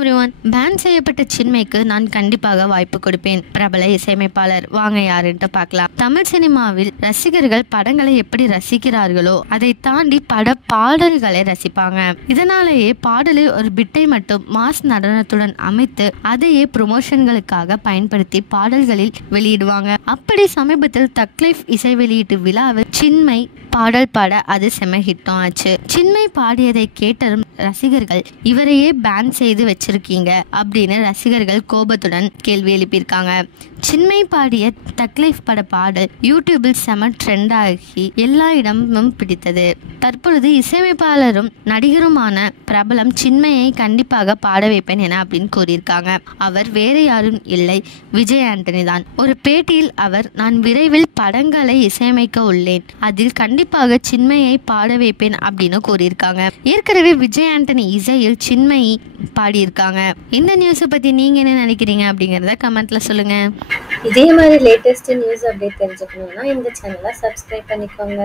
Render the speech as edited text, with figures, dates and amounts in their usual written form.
Everyone. Pan செய்யப்பட்ட சின்மைக்கு நான் கண்டிப்பாக வாய்ப்பு கொடுப்பேன். பிரபல இசையமைப்பாளர் வாங்க யாருன்ட்டு பார்க்கலாம். தமிழ் சினிமாவில் ரசிகர்கள் படங்களை எப்படி ரசிக்கிறார்களோ அதை தாண்டி பாடல்களை ரசிப்பாங்க. இதனாலேயே பாடலை ஒரு பிட்டை மட்டும் மாஸ் நடனத்துடன் அமைத்து அதையே ப்ரொமோஷன்களுக்காக பயன்படுத்தி பாடல்களில் வெளியிடுவாங்க. அப்படி சமீபத்தில் தக் லைஃப் இசை வெளியீட்டு விழாவில் சின்மை பாடல் பாட அது செம ஹிட்டும் ஆச்சு. சின்மை பாடியதை கேட்டதும் ரசிகர்கள் இவரையே பேன் செய்து வச்சிருக்கீங்க அப்படின்னு ரசிகர்கள் கோபத்துடன் கேள்வி எழுப்பியிருக்காங்க. சின்மை பாடிய தக் லைஃப் பட பாடல் யூடியூபில் செம ட்ரெண்ட் ஆகி எல்லா இடமும் பிடித்தது. தற்பொழுது இசையமைப்பாளரும் நடிகருமான பிரபலம் சின்மையை கண்டிப்பாக பாட வைப்பேன் என அப்படின்னு கூறியிருக்காங்க. அவர் வேற யாரும் இல்லை, விஜய் ஆண்டனி தான். ஒரு பேட்டியில் அவர், நான் விரைவில் படங்களை இசையமைக்க உள்ளேன், அதில் கண்டிப்பாக சின்மையை பாட வைப்பேன் அப்படின்னு கூறியிருக்காங்க. ஏற்கனவே விஜய் ஆண்டனி இசையில் சின்மையை பாடியிருக்காங்க. இந்த நியூஸை பத்தி நீங்க என்ன நினைக்கிறீங்க அப்படிங்கறத கமெண்ட்ல சொல்லுங்க. இதே மாதிரி லேட்டஸ்ட் நியூஸ் அப்டேட் தெரிஞ்சுக்கணும்னா இந்த சேனலை சப்ஸ்கிரைப் பண்ணிக்கோங்க.